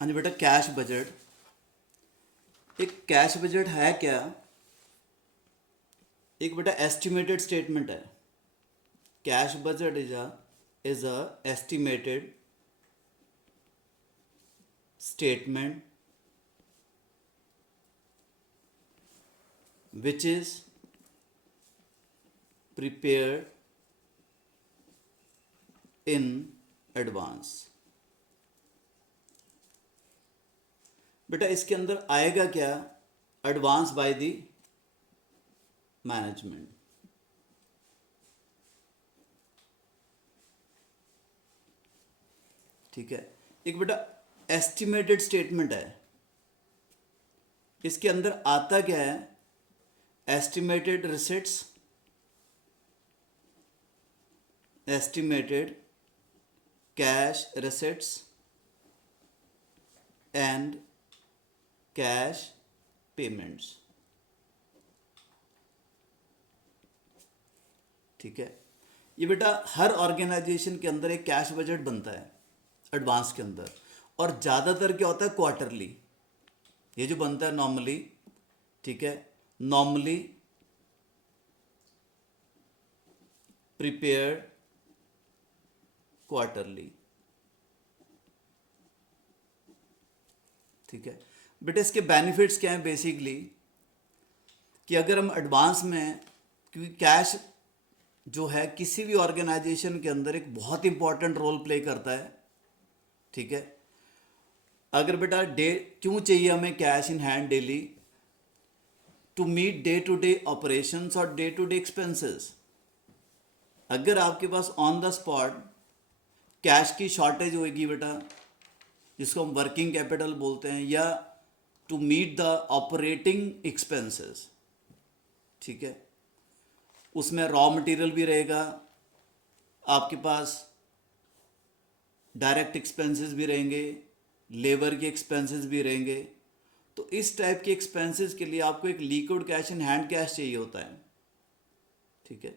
हाँ जी बेटा, cash budget. एक कैश बजट है क्या? एक बेटा एस्टिमेटेड स्टेटमेंट है। Cash budget is a estimated statement which is prepared in advance। बेटा इसके अंदर आएगा क्या? Advance by the management. ठीक है। एक बेटा एस्टिमेटेड स्टेटमेंट है, इसके अंदर आता क्या है? Estimated receipts, estimated cash receipts and cash payments. ठीक है। ये बेटा हर ऑर्गेनाइजेशन के अंदर एक कैश बजट बनता है एडवांस के अंदर, और ज़्यादातर क्या होता है? क्वार्टरली ये जो बनता है नॉर्मली। ठीक है, नॉर्मली प्रिपेयर्ड क्वार्टरली। ठीक है बेटा, इसके बेनिफिट्स क्या हैं बेसिकली? कि अगर हम एडवांस में, क्योंकि कैश जो है किसी भी ऑर्गेनाइजेशन के अंदर एक बहुत इंपॉर्टेंट रोल प्ले करता है। ठीक है। अगर बेटा डे क्यों चाहिए हमें cash in hand daily? To meet day to day operations और डे टू डे एक्सपेंसेस। अगर आपके पास ऑन द स्पॉट कैश की शॉर्टेज होगी बेटा, जिसको हम वर्किंग कैपिटल बोलते हैं, या to meet the operating expenses. ठीक है, उसमें रॉ मटेरियल भी रहेगा, आपके पास डायरेक्ट एक्सपेंसेस भी रहेंगे, लेबर के एक्सपेंसेस भी रहेंगे। तो इस टाइप के एक्सपेंसेस के लिए आपको एक liquid cash in hand cash चाहिए होता है। ठीक है।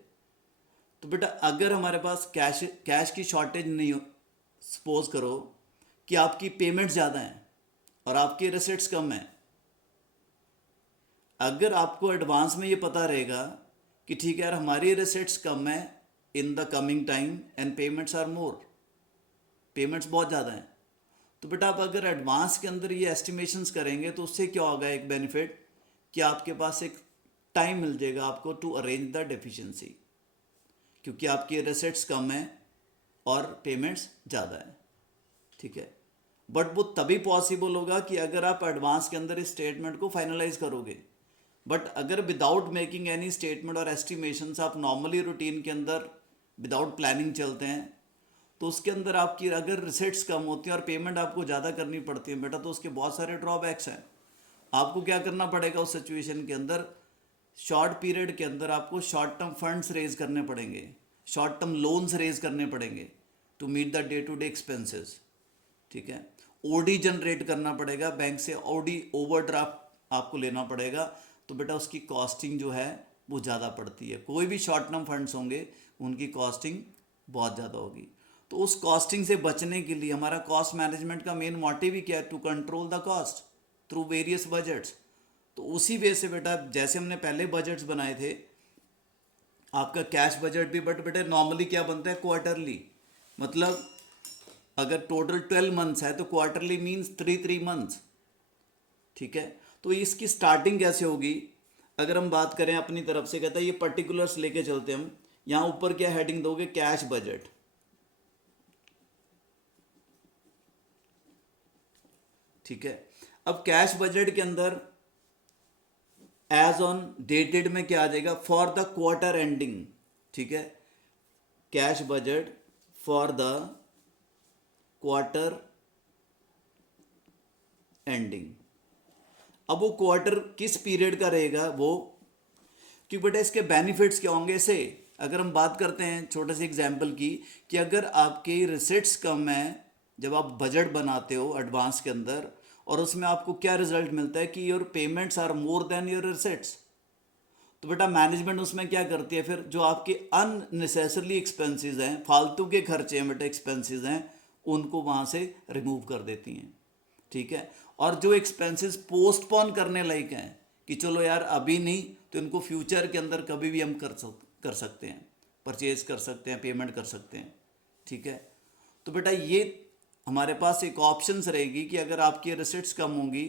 तो बेटा अगर हमारे पास कैश की शॉर्टेज नहीं हो, सपोज करो कि आपकी पेमेंट ज़्यादा हैं और आपकी रिसिट्स कम हैं, अगर आपको एडवांस में ये पता रहेगा कि ठीक है यार हमारी रिसिट्स कम है in the coming time and payments are more, payments बहुत ज़्यादा हैं, तो बेटा आप अगर एडवांस के अंदर ये एस्टिमेशंस करेंगे तो उससे क्या होगा? एक बेनिफिट कि आपके पास एक टाइम मिल जाएगा आपको टू अरेंज द डेफिशिएंसी, क्योंकि आपकी रिसिट्स कम है और पेमेंट्स ज़्यादा है। ठीक है। बट वो तभी पॉसिबल होगा कि अगर आप एडवांस के अंदर इस स्टेटमेंट को फाइनलाइज करोगे। बट अगर विदाउट मेकिंग एनी स्टेटमेंट और एस्टिमेशंस आप नॉर्मली रूटीन के अंदर विदाउट प्लानिंग चलते हैं, तो उसके अंदर आपकी अगर रिसिट्स कम होती हैं और पेमेंट आपको ज़्यादा करनी पड़ती है बेटा, तो उसके बहुत सारे ड्रॉबैक्स हैं। आपको क्या करना पड़ेगा उस सिचुएशन के अंदर? शॉर्ट पीरियड के अंदर आपको शॉर्ट टर्म फंड्स रेज करने पड़ेंगे, शॉर्ट टर्म लोन्स रेज करने पड़ेंगे to meet the day to day expenses. ठीक है। ओडी जनरेट करना पड़ेगा बैंक से, ओडी ओवरड्राफ्ट आपको लेना पड़ेगा। तो बेटा उसकी कॉस्टिंग जो है वो ज़्यादा पड़ती है। कोई भी शॉर्ट टर्म फंड्स होंगे उनकी कॉस्टिंग बहुत ज़्यादा होगी। तो उस कॉस्टिंग से बचने के लिए हमारा कॉस्ट मैनेजमेंट का मेन मोटिव ही क्या है? To control the cost through various budgets. तो उसी वे से बेटा जैसे हमने पहले बजट्स बनाए थे, आपका कैश बजट भी, बट बेटा नॉर्मली क्या बनता है? क्वार्टरली। मतलब अगर टोटल 12 मंथ्स है तो क्वार्टरली मीन्स 3 मंथ्स। ठीक है। तो इसकी स्टार्टिंग कैसे होगी? अगर हम बात करें अपनी तरफ से, कहता है ये पर्टिकुलर्स लेके चलते हम। यहाँ ऊपर क्या हेडिंग दोगे? Cash budget. ठीक है। अब कैश बजट के अंदर एज ऑन डेटेड में क्या आ जाएगा? For the quarter ending. ठीक है। Cash budget for the quarter ending. अब वो क्वार्टर किस पीरियड का रहेगा वो? कि बेटा इसके बेनिफिट्स क्या होंगे? से अगर हम बात करते हैं छोटे से एग्जांपल की, कि अगर आपकी रिसिट्स कम है जब आप बजट बनाते हो एडवांस के अंदर, और उसमें आपको क्या रिजल्ट मिलता है कि your payments are more than your receipts, तो बेटा मैनेजमेंट उसमें क्या करती है? फिर जो आपके अननेसेसरली एक्सपेंसेस हैं, फालतू के खर्चे हैं बेटा, एक्सपेंसेस हैं, उनको वहाँ से रिमूव कर देती हैं। ठीक है। और जो एक्सपेंसेस पोस्टपोन करने लायक हैं कि चलो यार अभी नहीं तो इनको फ्यूचर के अंदर कभी भी हम कर सकते हैं, परचेज कर सकते हैं, पेमेंट कर सकते हैं, ठीक है। तो बेटा ये हमारे पास एक ऑप्शंस रहेगी कि अगर आपकी रिसिट्स कम होंगी,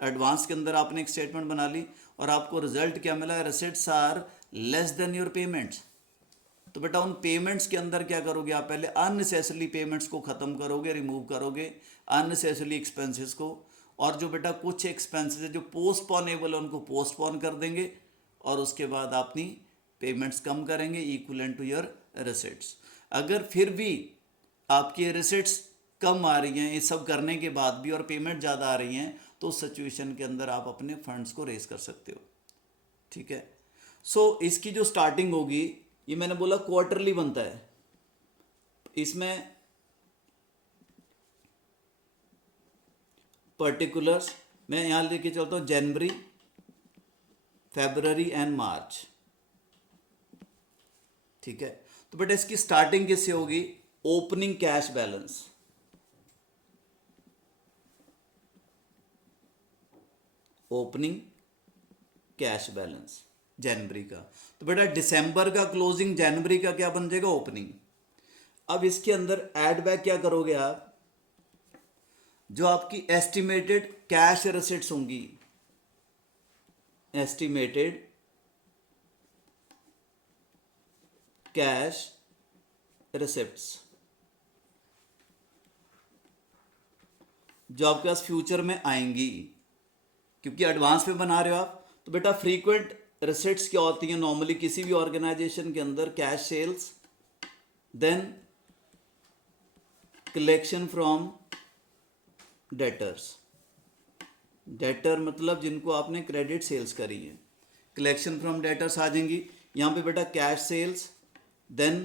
एडवांस के अंदर आपने एक स्टेटमेंट बना ली और आपको रिजल्ट क्या मिला, receipts are less than your payments, तो बेटा उन पेमेंट्स के अंदर क्या करोगे आप, पहले अननेसेसरी पेमेंट्स को ख़त्म करोगे, रिमूव करोगे अननेसेसरी एक्सपेंसेस को, और जो बेटा कुछ एक्सपेंसेस है जो पोस्टपोनेबल है उनको पोस्टपोन कर देंगे, और उसके बाद अपनी पेमेंट्स कम करेंगे इक्वलेंट टू योर रिसिट्स। अगर फिर भी आपकी रिसिट्स कम आ रही हैं ये सब करने के बाद भी और पेमेंट ज़्यादा आ रही हैं, तो उस सिचुएशन के अंदर आप अपने फंड्स को रेज कर सकते हो, ठीक है। सो इसकी जो स्टार्टिंग होगी, ये मैंने बोला क्वार्टरली बनता है, इसमें पर्टिकुलर्स मैं यहाँ लेके चलता हूँ जनवरी, फरवरी एंड मार्च, ठीक है। तो बेटा इसकी स्टार्टिंग किससे होगी, opening cash balance, opening cash balance जनवरी का। तो बेटा दिसंबर का क्लोजिंग, जनवरी का क्या बन जाएगा, ओपनिंग। अब इसके अंदर ऐड बैक क्या करोगे आप, जो आपकी एस्टिमेटेड कैश रिसिट्स होंगी, एस्टिमेटेड कैश रिसिप्ट्स जो आपके पास फ्यूचर में आएंगी, क्योंकि एडवांस में बना रहे हो आप, तो बेटा फ्रीक्वेंट रिसिट्स क्या होती हैं नॉर्मली किसी भी ऑर्गेनाइजेशन के अंदर, cash sales, then collection from debtors, debtor मतलब जिनको आपने क्रेडिट सेल्स करी है, कलेक्शन फ्रॉम डेटर्स आ जाएंगी यहाँ पे बेटा, cash sales, then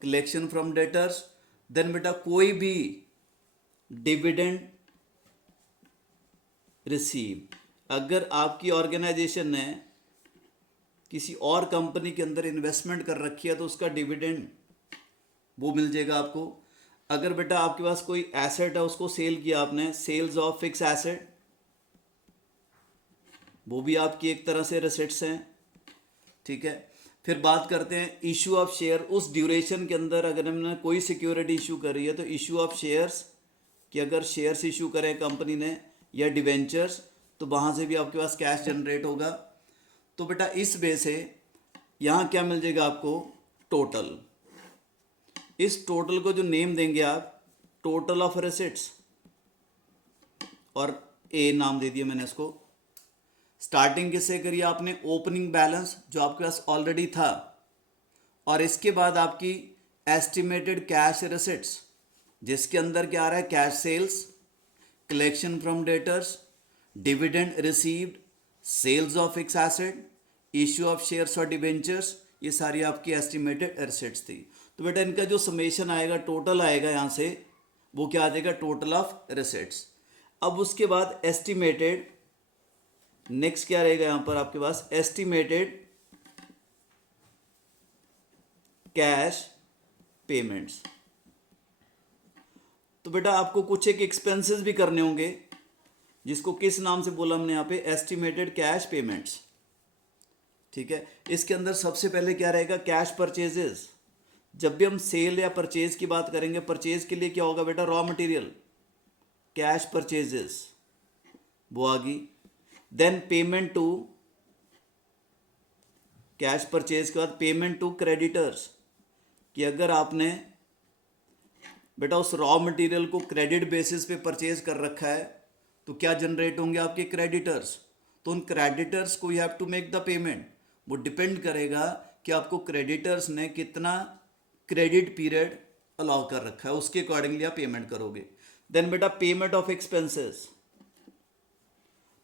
collection from debtors, then बेटा कोई भी डिविडेंड रिसीव, अगर आपकी ऑर्गेनाइजेशन ने किसी और कंपनी के अंदर इन्वेस्टमेंट कर रखी है तो उसका डिविडेंड वो मिल जाएगा आपको। अगर बेटा आपके पास कोई एसेट है उसको सेल किया आपने, सेल्स ऑफ फिक्स एसेट, वो भी आपकी एक तरह से रिसिट्स हैं, ठीक है। फिर बात करते हैं इशू ऑफ शेयर, उस ड्यूरेशन के अंदर अगर हमने कोई सिक्योरिटी इशू करी है तो इशू ऑफ शेयर्स, कि अगर शेयर्स इशू करें कंपनी ने या डिवेंचर्स, तो वहाँ से भी आपके पास कैश जनरेट होगा। तो बेटा इस वे से यहाँ क्या मिल जाएगा आपको, टोटल। इस टोटल को जो नेम देंगे आप, टोटल ऑफ रिसिट्स, और ए नाम दे दिया मैंने इसको। स्टार्टिंग किससे करी आपने, ओपनिंग बैलेंस जो आपके पास ऑलरेडी था, और इसके बाद आपकी एस्टिमेटेड कैश रिसिट्स जिसके अंदर क्या आ रहा है, cash sales, collection from debtors, dividend received, sales of fix asset, issue of shares और डिवेंचर्स, ये सारी आपकी एस्टिमेटेड रिसिट्स थी। तो बेटा इनका जो समेशन आएगा, टोटल आएगा यहाँ से, वो क्या आ जाएगा, टोटल ऑफ रिसिट्स। अब उसके बाद एस्टिमेटेड, नेक्स्ट क्या रहेगा यहाँ पर आपके पास, एस्टिमेटेड कैश पेमेंट्स। तो बेटा आपको कुछ एक एक्सपेंसेस भी करने होंगे, जिसको किस नाम से बोला हमने यहाँ पे, एस्टिमेटेड कैश पेमेंट्स, ठीक है। इसके अंदर सबसे पहले क्या रहेगा, कैश परचेजेस। जब भी हम सेल या परचेज की बात करेंगे, परचेज के लिए क्या होगा बेटा, रॉ मटेरियल, कैश परचेजेस वो आ गई। Then payment to, cash purchase के बाद पेमेंट टू क्रेडिटर्स, कि अगर आपने बेटा उस रॉ मटेरियल को क्रेडिट बेसिस पे परचेज कर रखा है तो क्या जनरेट होंगे आपके क्रेडिटर्स, तो उन क्रेडिटर्स को you have to make the payment. वो डिपेंड करेगा कि आपको क्रेडिटर्स ने कितना क्रेडिट पीरियड अलाउ कर रखा है, उसके अकॉर्डिंगली आप पेमेंट करोगे। देन बेटा पेमेंट ऑफ एक्सपेंसेस,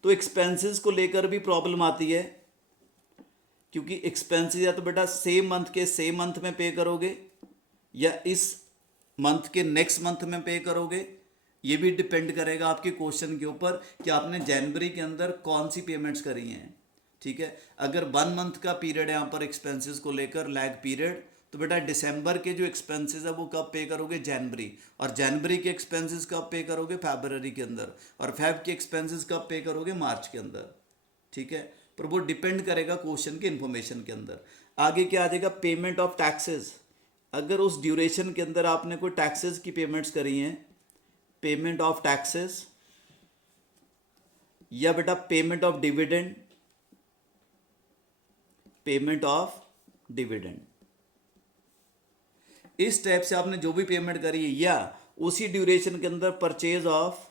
तो एक्सपेंसेस को लेकर भी प्रॉब्लम आती है, क्योंकि एक्सपेंसेस या तो बेटा सेम मंथ के सेम मंथ में पे करोगे या इस मंथ के नेक्स्ट मंथ में पे करोगे, ये भी डिपेंड करेगा आपके क्वेश्चन के ऊपर कि आपने जनवरी के अंदर कौन सी पेमेंट्स करी हैं, ठीक है। अगर 1 मंथ का पीरियड है यहाँ पर एक्सपेंसेस को लेकर, लैग पीरियड, तो बेटा दिसंबर के जो एक्सपेंसेस है वो कब पे करोगे, जनवरी, और जनवरी के एक्सपेंसेस कब पे करोगे, फरवरी के अंदर, और फेब के एक्सपेंसेस कब पे करोगे, मार्च के अंदर। ठीक है, पर वो डिपेंड करेगा क्वेश्चन के इन्फॉर्मेशन के अंदर। आगे क्या आ जाएगा, पेमेंट ऑफ टैक्सेस। अगर उस ड्यूरेशन के अंदर आपने कोई टैक्सेस की पेमेंट्स करी हैं, पेमेंट ऑफ टैक्सेस, या बेटा payment of dividend, payment of dividend, इस टाइप से आपने जो भी पेमेंट करी है, या उसी ड्यूरेशन के अंदर purchase of,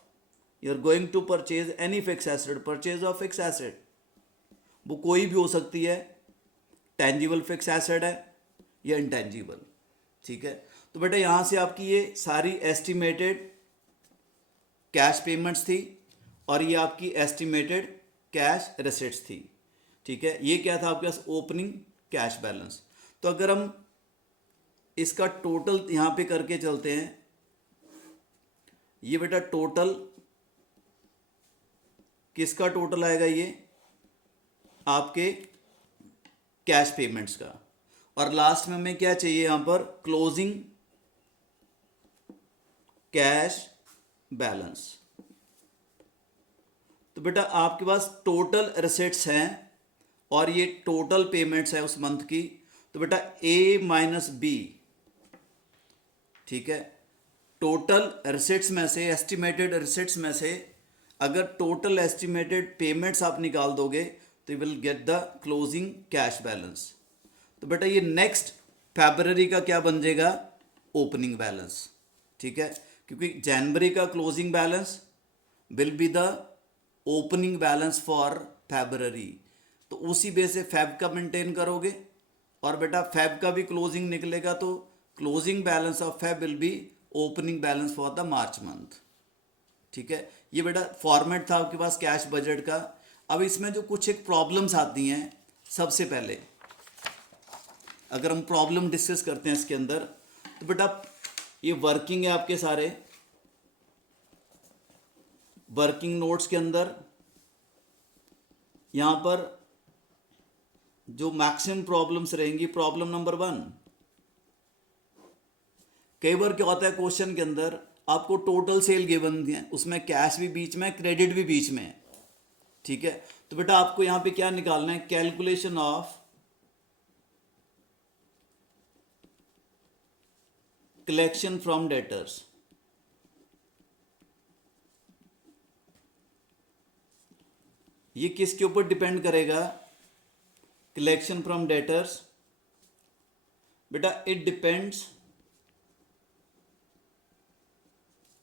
you are going to purchase any fix asset, purchase of fix asset, वो कोई भी हो सकती है, टेंजिबल फिक्स एसेट है या इंटेंजिबल। ठीक है, तो बेटा यहां से आपकी ये सारी एस्टिमेटेड कैश पेमेंट्स थी और ये आपकी एस्टिमेटेड कैश रिसिट्स थी। ठीक है, ये क्या था आपके पास, ओपनिंग कैश बैलेंस। तो अगर हम इसका टोटल यहां पे करके चलते हैं, ये बेटा टोटल किसका टोटल आएगा, ये आपके कैश पेमेंट्स का, और लास्ट में हमें क्या चाहिए यहां पर, क्लोजिंग कैश बैलेंस। तो बेटा आपके पास टोटल रिसिट्स हैं और ये टोटल पेमेंट्स है उस मंथ की, तो बेटा ए माइनस बी, ठीक है, टोटल रिसिट्स में से, एस्टिमेटेड रिसिट्स में से अगर टोटल एस्टिमेटेड पेमेंट्स आप निकाल दोगे तो you will get the closing cash balance. तो बेटा ये नेक्स्ट फरवरी का क्या बन जाएगा, ओपनिंग बैलेंस। ठीक है, क्योंकि जनवरी का closing balance will be the opening balance for फरवरी, तो उसी बेस से फेब का मेंटेन करोगे, और बेटा फेब का भी क्लोजिंग निकलेगा तो closing balance of Feb will be opening balance for the March month. ठीक है, ये बेटा फॉर्मेट था आपके पास कैश बजट का। अब इसमें जो कुछ एक प्रॉब्लम्स आती हैं, सबसे पहले अगर हम प्रॉब्लम डिस्कस करते हैं इसके अंदर, तो बेटा ये वर्किंग है आपके सारे, वर्किंग नोट्स के अंदर यहां पर जो मैक्सिमम प्रॉब्लम्स रहेंगी, प्रॉब्लम नंबर 1, कई बार क्या होता है क्वेश्चन के अंदर आपको टोटल सेल गिवन है, उसमें कैश भी बीच में, क्रेडिट भी बीच में है। ठीक है, तो बेटा आपको यहां पे क्या निकालना है, calculation of collection from debtors. ये किसके ऊपर डिपेंड करेगा, कलेक्शन फ्रॉम डेटर्स, बेटा it depends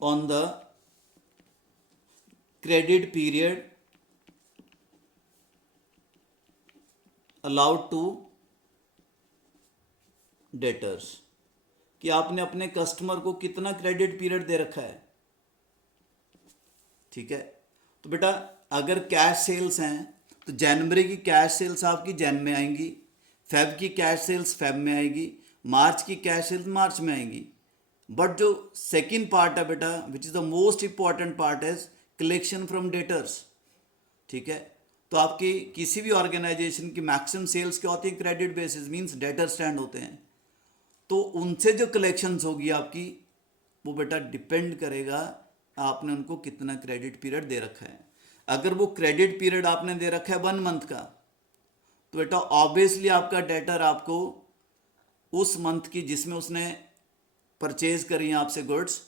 on the credit period allowed to debtors, कि आपने अपने कस्टमर को कितना क्रेडिट पीरियड दे रखा है। ठीक है, तो बेटा अगर कैश सेल्स हैं तो जनवरी की कैश सेल्स आपकी जन में आएंगी, फेब की कैश सेल्स फेब में आएगी, मार्च की कैश सेल्स मार्च में आएंगी। बट जो सेकंड पार्ट है बेटा, which is the most important part, is collection from debtors. ठीक है, तो आपकी किसी भी ऑर्गेनाइजेशन की मैक्सिमम सेल्स क्या होती है, credit basis, means debtor stand होते हैं, तो उनसे जो कलेक्शंस होगी आपकी, वो बेटा डिपेंड करेगा आपने उनको कितना क्रेडिट पीरियड दे रखा है। अगर वो क्रेडिट पीरियड आपने दे रखा है 1 मंथ का, तो बेटा ऑब्वियसली आपका डेटर आपको उस मंथ की जिसमें उसने परचेज करी है आपसे गुड्स,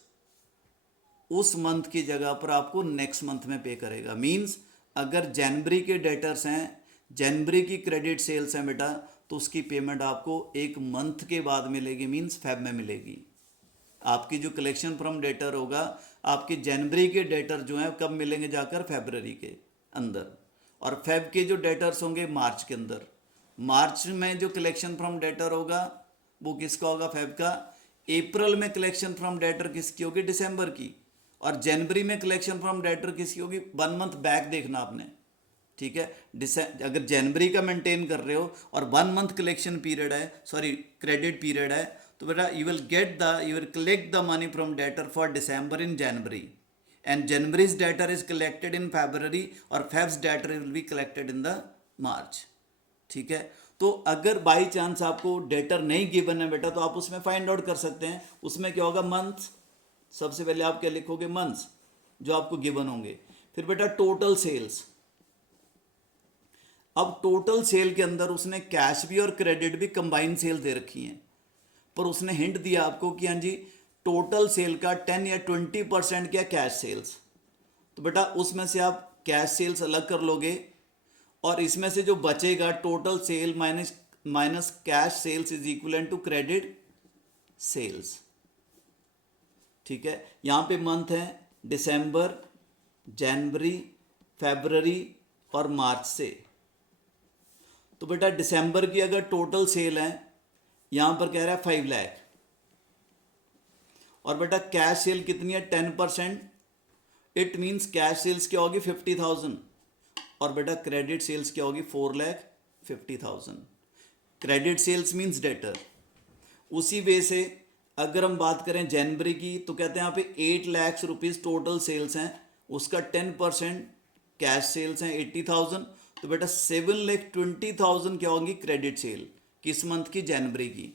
उस मंथ की जगह पर आपको नेक्स्ट मंथ में पे करेगा। मींस अगर जनवरी के डेटर्स हैं, जनवरी की क्रेडिट सेल्स हैं बेटा, तो उसकी पेमेंट आपको 1 मंथ के बाद मिलेगी, मींस फेब में मिलेगी। आपकी जो कलेक्शन फ्रॉम डेटर होगा, आपके जनवरी के डेटर जो हैं कब मिलेंगे, जाकर फरवरी के अंदर, और फेब के जो डेटर्स होंगे मार्च के अंदर। मार्च में जो कलेक्शन फ्रॉम डेटर होगा वो किसका होगा, फेब का। अप्रैल में कलेक्शन फ्रॉम डेटर किसकी होगी, दिसंबर की। और जनवरी में कलेक्शन फ्रॉम डेटर किसकी होगी, 1 मंथ बैक देखना आपने। ठीक है, अगर जनवरी का मेंटेन कर रहे हो और 1 मंथ कलेक्शन पीरियड है, सॉरी क्रेडिट पीरियड है, तो बेटा you will collect the money from debtor for December in January, and January's debtor is collected in February, और Feb's debtor will be collected in the March. ठीक है, तो अगर by chance आपको debtor नहीं गिवन है बेटा, तो आप उसमें फाइंड आउट कर सकते हैं। उसमें क्या होगा, मंथ, सबसे पहले आप क्या लिखोगे, मंथ्स जो आपको गिवन होंगे। फिर बेटा टोटल सेल्स। अब टोटल सेल के अंदर उसने कैश भी और क्रेडिट भी कंबाइन सेल दे रखी हैं, पर उसने हिंट दिया आपको कि हाँ जी टोटल सेल का 10 या 20% क्या कैश सेल्स। तो बेटा उसमें से आप कैश सेल्स अलग कर लोगे, और इसमें से जो बचेगा total sale minus minus cash sales is equal to credit sales. ठीक है, यहाँ पे मंथ है दिसंबर, जनवरी, फरवरी और मार्च से। तो बेटा दिसंबर की अगर टोटल सेल है, यहाँ पर कह रहा है 5 लाख, और बेटा कैश सेल कितनी है, 10%। इट मीन्स कैश सेल्स क्या होगी, 50,000, और बेटा क्रेडिट सेल्स क्या होगी, 4,50,000। Credit sales means debtor. उसी वे से अगर हम बात करें जनवरी की, तो कहते हैं यहाँ पे 8 लाख रुपीज़ टोटल सेल्स हैं, उसका 10% कैश सेल्स हैं 80,000। तो बेटा 7,20,000 क्या होगी, क्रेडिट सेल, किस मंथ की, जनवरी की।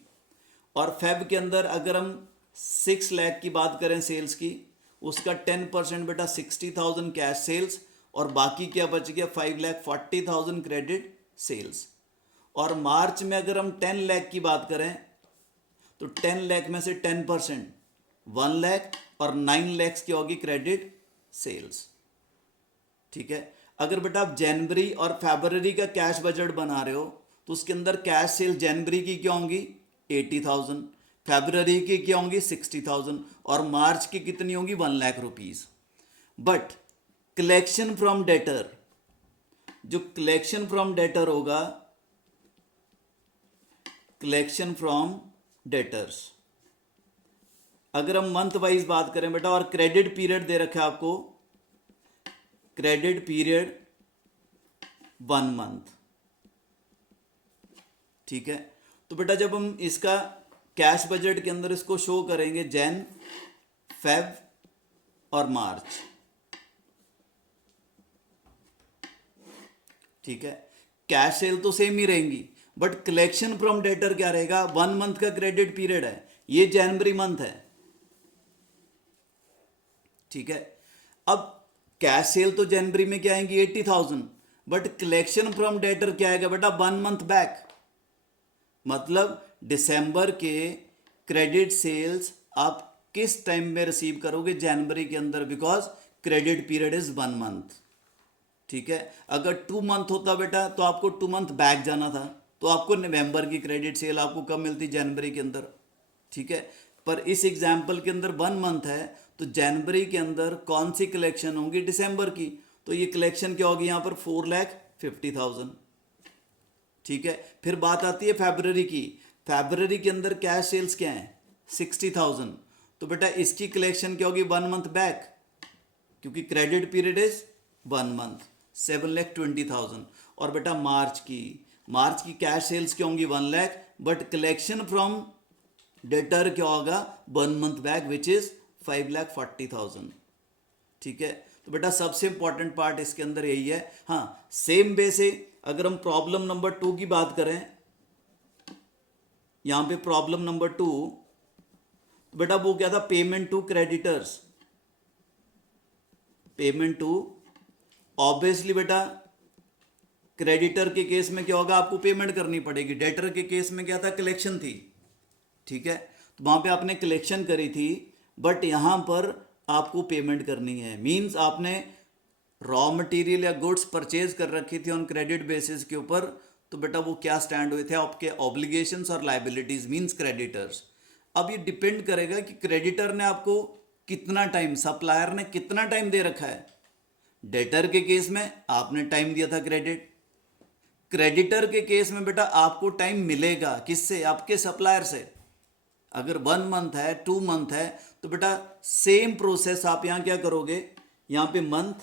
और फेब के अंदर अगर हम 6 लाख की बात करें सेल्स की, उसका 10% बेटा 60,000 कैश सेल्स, और बाकी क्या बच गया, 5,40,000 क्रेडिट सेल्स। और मार्च में अगर हम 10 लाख की बात करें, तो 10 लाख में से 10% 1 लाख, और 9 लाख की होगी क्रेडिट सेल्स। ठीक है, अगर बेटा आप जनवरी और फरवरी का कैश बजट बना रहे हो, तो उसके अंदर कैश सेल जनवरी की क्या होंगी, 80,000, फरवरी की क्या होंगी, 60,000, और मार्च की कितनी होंगी, 1 lakh rupees. But collection from debtor, जो कलेक्शन फ्रॉम डेटर होगा, कलेक्शन फ्रॉम डेटर्स, अगर हम मंथ वाइज बात करें बेटा, और क्रेडिट पीरियड दे रखा है आपको, क्रेडिट पीरियड 1 मंथ। ठीक है, तो बेटा जब हम इसका कैश बजट के अंदर इसको शो करेंगे, जैन, फेब और मार्च। ठीक है, कैश सेल तो सेम ही रहेंगी, बट कलेक्शन फ्रॉम डेटर क्या रहेगा, 1 मंथ का क्रेडिट पीरियड है, ये जनवरी मंथ है। ठीक है, अब कैश सेल तो जनवरी में क्या आएंगी, 80,000, बट कलेक्शन फ्रॉम डेटर क्या आएगा बेटा, 1 मंथ बैक। मतलब दिसंबर के क्रेडिट सेल्स आप किस टाइम में रिसीव करोगे, जनवरी के अंदर, because credit period is 1 month. ठीक है, अगर 2 मंथ होता बेटा, तो आपको 2 मंथ बैक जाना था, तो आपको नवंबर की क्रेडिट सेल आपको कब मिलती, जनवरी के अंदर। ठीक है, पर इस एग्जाम्पल के अंदर 1 मंथ है, तो जनवरी के अंदर कौन सी कलेक्शन होंगी, दिसंबर की, तो ये कलेक्शन क्या होगी यहाँ पर, 4,50,000। ठीक है, फिर बात आती है फरवरी की। फरवरी के अंदर कैश सेल्स क्या है, 60,000, तो बेटा इसकी कलेक्शन क्या होगी, 1 मंथ बैक, क्योंकि क्रेडिट पीरियड इज 1 मंथ, 7,20,000। और बेटा मार्च की कैश सेल्स क्या होंगी, 1 lakh, but collection from debtor क्या होगा, 1 मंथ बैक, विच इज 5,40,000। ठीक है, तो बेटा सबसे इंपॉर्टेंट पार्ट इसके अंदर यही है। हाँ, सेम वे से अगर हम प्रॉब्लम नंबर 2 की बात करें, यहां पे प्रॉब्लम नंबर 2, तो बेटा वो क्या था, payment to creditors. Payment to, obviously बेटा क्रेडिटर के केस में क्या होगा, आपको पेमेंट करनी पड़ेगी, डेटर के केस में क्या था, कलेक्शन थी। ठीक है, तो वहां पे आपने कलेक्शन करी थी, बट यहां पर आपको पेमेंट करनी है, मींस आपने रॉ मटेरियल या गुड्स परचेज कर रखी थी ऑन क्रेडिट बेसिस के ऊपर, तो बेटा वो क्या स्टैंड हुए थे, आपके ऑब्लिगेशंस और लाइबिलिटीज, मींस क्रेडिटर्स। अब ये डिपेंड करेगा कि क्रेडिटर ने आपको कितना टाइम, सप्लायर ने कितना टाइम दे रखा है। डेटर के केस में आपने टाइम दिया था क्रेडिट, क्रेडिटर के केस में बेटा आपको टाइम मिलेगा किससे, आपके सप्लायर से। अगर 1 मंथ है, 2 मंथ है, तो बेटा सेम प्रोसेस आप यहां क्या करोगे, यहां पे मंथ,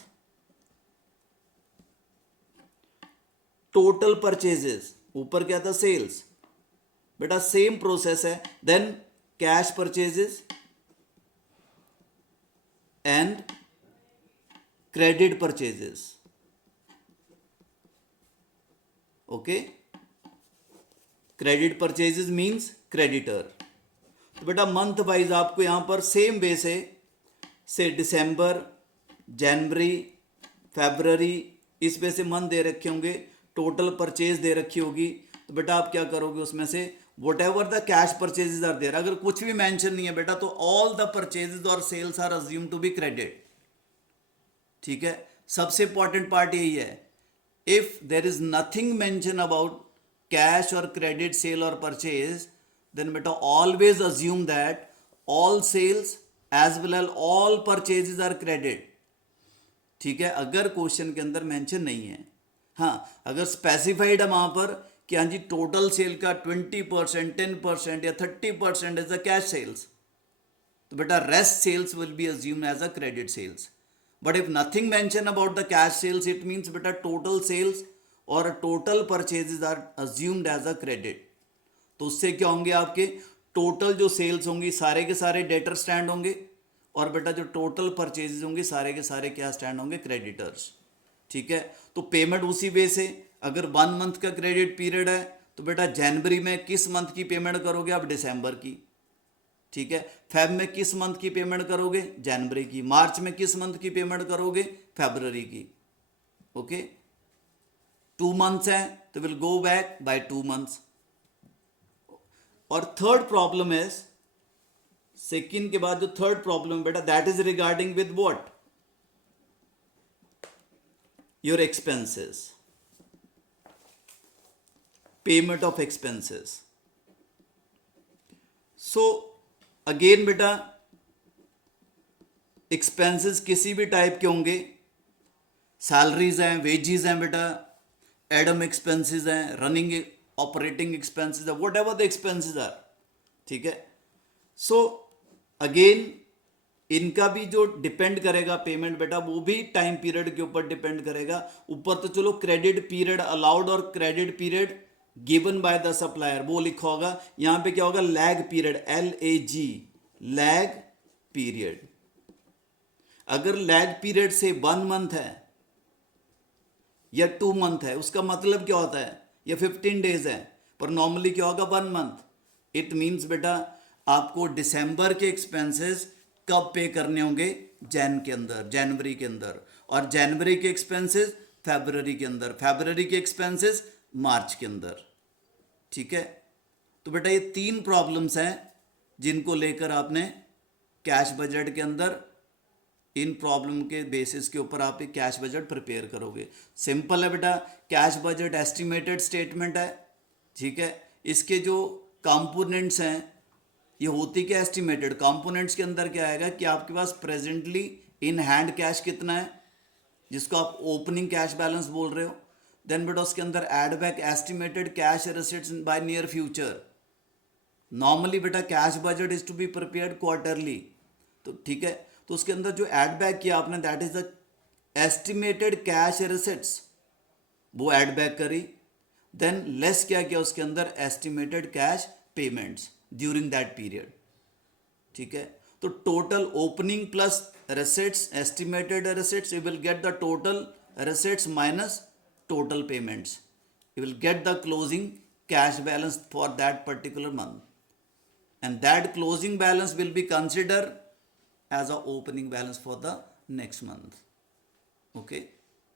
टोटल परचेजेस, ऊपर क्या था, सेल्स, बेटा सेम प्रोसेस है, then cash purchases and credit purchases. Okay, credit purchases means creditor. तो बेटा मंथ वाइज आपको यहाँ पर सेम वे से दिसंबर, जनवरी, फरवरी, इस वे से मंथ दे रखे होंगे, टोटल परचेज दे रखी होगी। तो बेटा आप क्या करोगे, उसमें से whatever the cash purchases are there, अगर कुछ भी मेंशन नहीं है बेटा तो ऑल द परचेजेज और sales are assume to be credit. ठीक है, सबसे इंपॉर्टेंट पार्ट यही है, if there is nothing mention about cash और क्रेडिट, सेल और परचेज, देन बेटा always assume that all sales as well as all purchases are credit. ठीक है, अगर क्वेश्चन के अंदर मेंशन नहीं है, हाँ अगर स्पेसिफाइड है वहां पर कि हाँ जी टोटल सेल का 20%, 10% या 30% इज अ कैश सेल्स, तो बेटा rest sales will be assume as a credit sales. But if nothing mention about the cash sales, it means बेटा टोटल सेल्स और total purchases are assumed as a credit. तो उससे क्या होंगे, आपके total जो सेल्स होंगी सारे के सारे डेटर स्टैंड होंगे, और बेटा जो टोटल परचेजेज होंगे सारे के सारे क्या स्टैंड होंगे, क्रेडिटर्स। ठीक है, तो पेमेंट उसी वे से, अगर 1 मंथ का क्रेडिट पीरियड है तो बेटा जनवरी में किस मंथ की पेमेंट करोगे आप, दिसंबर की। ठीक है, फेब में किस मंथ की पेमेंट करोगे, जनवरी की। मार्च में किस मंथ की पेमेंट करोगे, फरवरी की। ओके, 2 मंथ्स हैं तो will go back by 2 months. और थर्ड प्रॉब्लम है, सेकेंड के बाद जो थर्ड प्रॉब्लम बेटा, that is regarding with what, your expenses, payment of expenses. So again बेटा एक्सपेंसेस किसी भी टाइप के होंगे, सैलरीज हैं, वेजेस हैं बेटा, एडम एक्सपेंसेस हैं, रनिंग ऑपरेटिंग एक्सपेंसेस है, whatever the expenses are. ठीक है, सो अगेन इनका भी जो डिपेंड करेगा पेमेंट बेटा, वो भी टाइम पीरियड के ऊपर डिपेंड करेगा। ऊपर तो चलो क्रेडिट पीरियड अलाउड और credit period given by the supplier वो लिखा होगा, यहां पे क्या होगा, lag period, LAG, lag period. अगर लैग पीरियड से 1 मंथ है या 2 मंथ है, उसका मतलब क्या होता है, या 15 डेज है, पर नॉर्मली क्या होगा 1 मंथ। इट मीन्स बेटा आपको दिसंबर के एक्सपेंसेस कब पे करने होंगे, के अंदर, जनवरी के अंदर, और जनवरी के एक्सपेंसेस फरवरी के अंदर, फरवरी के एक्सपेंसेस मार्च के अंदर। ठीक है, तो बेटा ये 3 प्रॉब्लम्स हैं जिनको लेकर आपने कैश बजट के अंदर, इन प्रॉब्लम के बेसिस के ऊपर आप एक कैश बजट प्रिपेयर करोगे। सिंपल है बेटा, कैश बजट एस्टिमेटेड स्टेटमेंट है। ठीक है, इसके जो कंपोनेंट्स हैं ये होती क्या, एस्टिमेटेड। कंपोनेंट्स के अंदर क्या आएगा कि आपके पास प्रेजेंटली इन हैंड कैश कितना है, जिसको आप ओपनिंग कैश बैलेंस बोल रहे हो। देन बेटा उसके अंदर add back estimated cash receipts by near future. Normally बेटा cash budget is to be prepared quarterly, तो ठीक है, तो उसके अंदर जो ऐड बैक किया आपने, that is the estimated cash रेसिप्ट्स, वो ऐड बैक करी। देन लेस क्या किया उसके अंदर, estimated cash payments during that period. ठीक है, तो total opening plus रेसिप्ट्स, estimated रेसिप्ट्स, you will get the total रेसिप्ट्स minus total payments, you will get the closing cash balance for that particular month, and that closing balance will be considered as a opening balance for the next month. Okay.